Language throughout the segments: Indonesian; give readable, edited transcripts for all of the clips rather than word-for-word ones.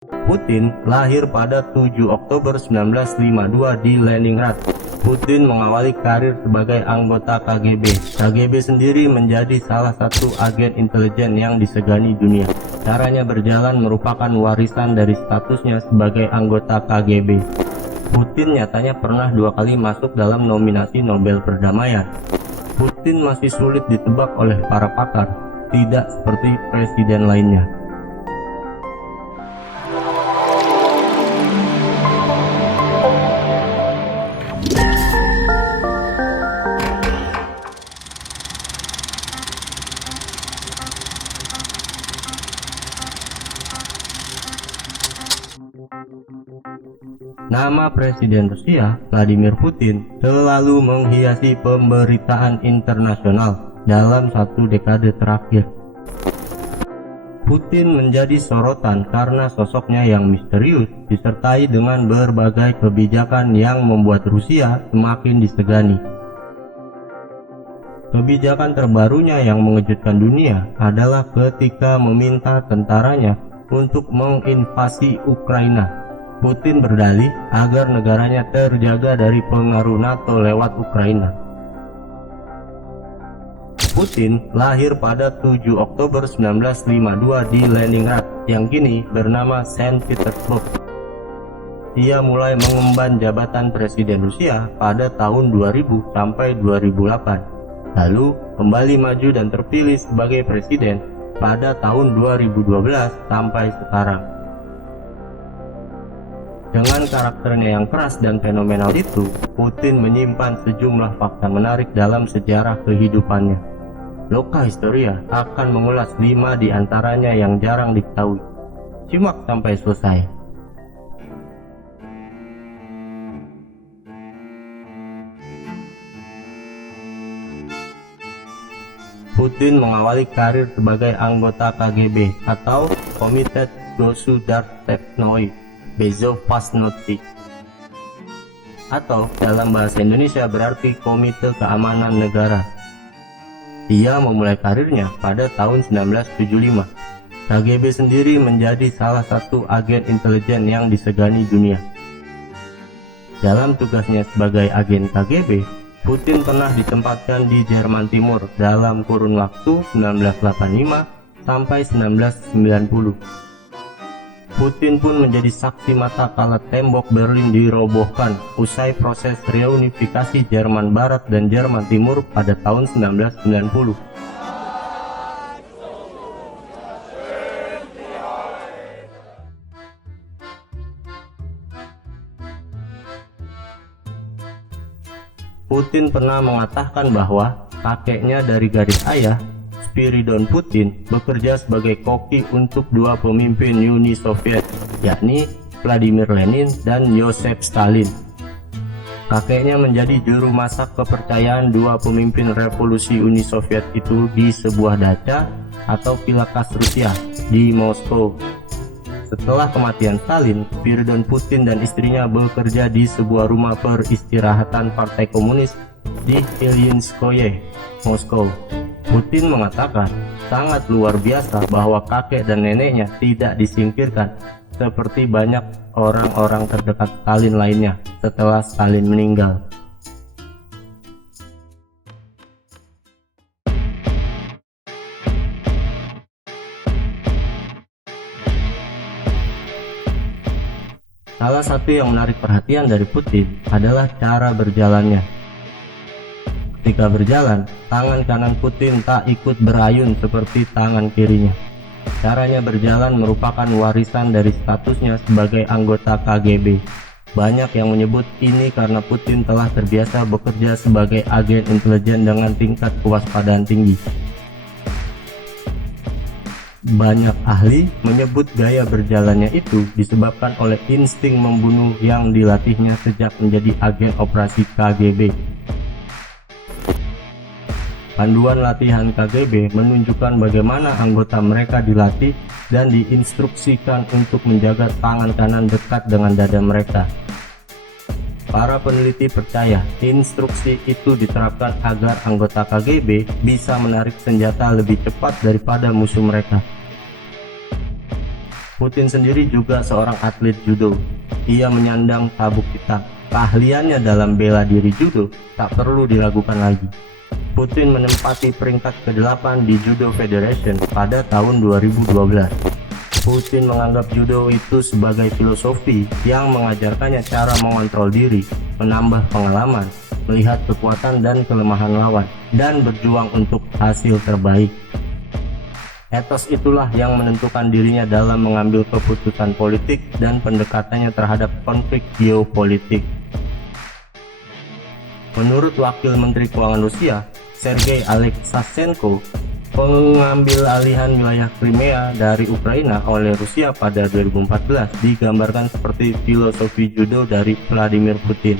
Putin lahir pada 7 Oktober 1952 di Leningrad. Putin mengawali karir sebagai anggota KGB. KGB sendiri menjadi salah satu agen intelijen yang disegani dunia. Caranya berjalan merupakan warisan dari statusnya sebagai anggota KGB. Putin nyatanya pernah 2 kali masuk dalam nominasi Nobel Perdamaian. Putin masih sulit ditebak oleh para pakar, tidak seperti presiden lainnya. Nama Presiden Rusia, Vladimir Putin, selalu menghiasi pemberitaan internasional dalam 1 dekade terakhir. Putin menjadi sorotan karena sosoknya yang misterius, disertai dengan berbagai kebijakan yang membuat Rusia semakin disegani. Kebijakan terbarunya yang mengejutkan dunia adalah ketika meminta tentaranya untuk menginvasi Ukraina. Putin berdalih agar negaranya terjaga dari pengaruh NATO lewat Ukraina. Putin lahir pada 7 Oktober 1952 di Leningrad yang kini bernama Saint Petersburg. Ia mulai mengemban jabatan Presiden Rusia pada tahun 2000 sampai 2008. Lalu kembali maju dan terpilih sebagai presiden pada tahun 2012 sampai sekarang. Dengan karakternya yang keras dan fenomenal itu, Putin menyimpan sejumlah fakta menarik dalam sejarah kehidupannya. Loka Historia akan mengulas 5 di antaranya yang jarang diketahui. Simak sampai selesai. Putin mengawali karir sebagai anggota KGB atau Komitet Gosudarstvennoy Bezopasnosti, atau dalam bahasa Indonesia berarti Komite Keamanan Negara. Ia memulai karirnya pada tahun 1975. KGB sendiri menjadi salah satu agen intelijen yang disegani dunia. Dalam tugasnya sebagai agen KGB, Putin pernah ditempatkan di Jerman Timur dalam kurun waktu 1985 sampai 1990. Putin pun menjadi saksi mata kala tembok Berlin dirobohkan usai proses reunifikasi Jerman Barat dan Jerman Timur pada tahun 1990. Putin pernah mengatakan bahwa kakeknya dari garis ayah, Spiridon Putin, bekerja sebagai koki untuk 2 pemimpin Uni Soviet, yakni Vladimir Lenin dan Joseph Stalin. Kakeknya menjadi juru masak kepercayaan 2 pemimpin revolusi Uni Soviet itu di sebuah dacha atau villa khas Rusia di Moskow. Setelah kematian Stalin, Spiridon Putin dan istrinya bekerja di sebuah rumah peristirahatan Partai Komunis di Ilyinskoye, Moskow. Putin mengatakan sangat luar biasa bahwa kakek dan neneknya tidak disingkirkan seperti banyak orang-orang terdekat Stalin lainnya setelah Stalin meninggal. Salah satu yang menarik perhatian dari Putin adalah cara berjalannya. Ketika berjalan, tangan kanan Putin tak ikut berayun seperti tangan kirinya. Caranya berjalan merupakan warisan dari statusnya sebagai anggota KGB. Banyak yang menyebut ini karena Putin telah terbiasa bekerja sebagai agen intelijen dengan tingkat kewaspadaan tinggi. Banyak ahli menyebut gaya berjalannya itu disebabkan oleh insting membunuh yang dilatihnya sejak menjadi agen operasi KGB. Panduan latihan KGB menunjukkan bagaimana anggota mereka dilatih dan diinstruksikan untuk menjaga tangan kanan dekat dengan dada mereka. Para peneliti percaya instruksi itu diterapkan agar anggota KGB bisa menarik senjata lebih cepat daripada musuh mereka. Putin sendiri juga seorang atlet judo. Ia menyandang sabuk hitam. Keahliannya dalam bela diri judo tak perlu diragukan lagi. Putin menempati peringkat ke-8 di Judo Federation pada tahun 2012. Putin menganggap judo itu sebagai filosofi yang mengajarkannya cara mengontrol diri, menambah pengalaman, melihat kekuatan dan kelemahan lawan, dan berjuang untuk hasil terbaik. Etos itulah yang menentukan dirinya dalam mengambil keputusan politik dan pendekatannya terhadap konflik geopolitik. Menurut Wakil Menteri Keuangan Rusia, Sergei Alexashenko, pengambil alihan wilayah Crimea dari Ukraina oleh Rusia pada 2014 digambarkan seperti filosofi judo dari Vladimir Putin.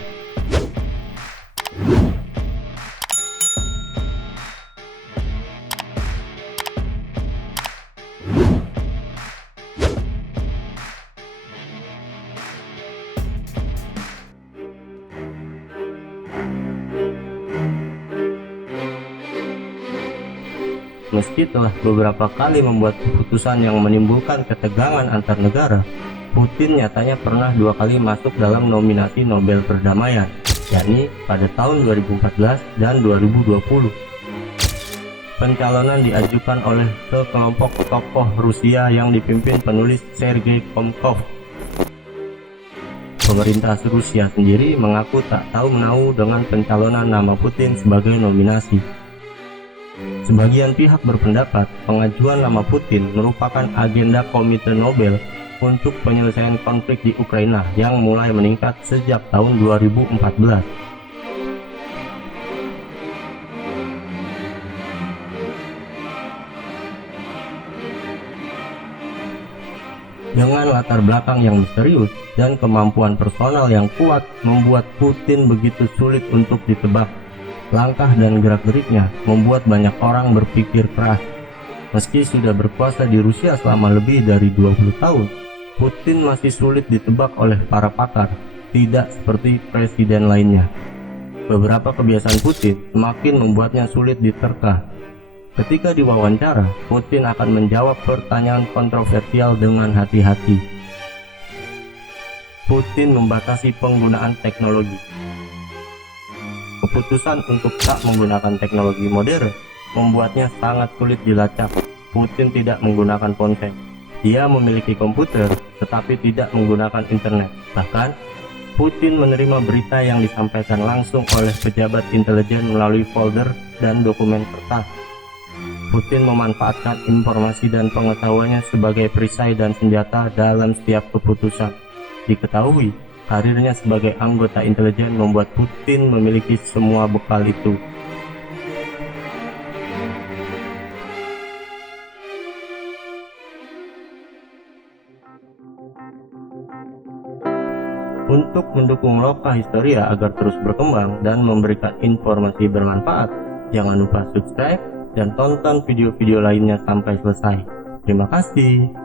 Meski telah beberapa kali membuat keputusan yang menimbulkan ketegangan antar negara, Putin nyatanya pernah 2 kali masuk dalam nominasi Nobel Perdamaian, yakni pada tahun 2014 dan 2020. Pencalonan diajukan oleh sekelompok tokoh Rusia yang dipimpin penulis Sergei Komkov. Pemerintah Rusia sendiri mengaku tak tahu menahu dengan pencalonan nama Putin sebagai nominasi. Sebagian pihak berpendapat pengajuan nama Putin merupakan agenda Komite Nobel untuk penyelesaian konflik di Ukraina yang mulai meningkat sejak tahun 2014. Dengan latar belakang yang misterius dan kemampuan personal yang kuat membuat Putin begitu sulit untuk ditebak. Langkah dan gerak-geriknya membuat banyak orang berpikir keras. Meski sudah berkuasa di Rusia selama lebih dari 20 tahun, Putin masih sulit ditebak oleh para pakar, tidak seperti presiden lainnya. Beberapa kebiasaan Putin semakin membuatnya sulit diterka. Ketika diwawancara, Putin akan menjawab pertanyaan kontroversial dengan hati-hati. Putin membatasi penggunaan teknologi. Keputusan untuk tak menggunakan teknologi modern membuatnya sangat sulit dilacak. Putin tidak menggunakan ponsel. Dia memiliki komputer tetapi tidak menggunakan internet. Bahkan, Putin menerima berita yang disampaikan langsung oleh pejabat intelijen melalui folder dan dokumen kertas. Putin memanfaatkan informasi dan pengetahuannya sebagai perisai dan senjata dalam setiap keputusan. Diketahui, karirnya sebagai anggota intelijen membuat Putin memiliki semua bekal itu. Untuk mendukung Loka Historia agar terus berkembang dan memberikan informasi bermanfaat, jangan lupa subscribe dan tonton video-video lainnya sampai selesai. Terima kasih.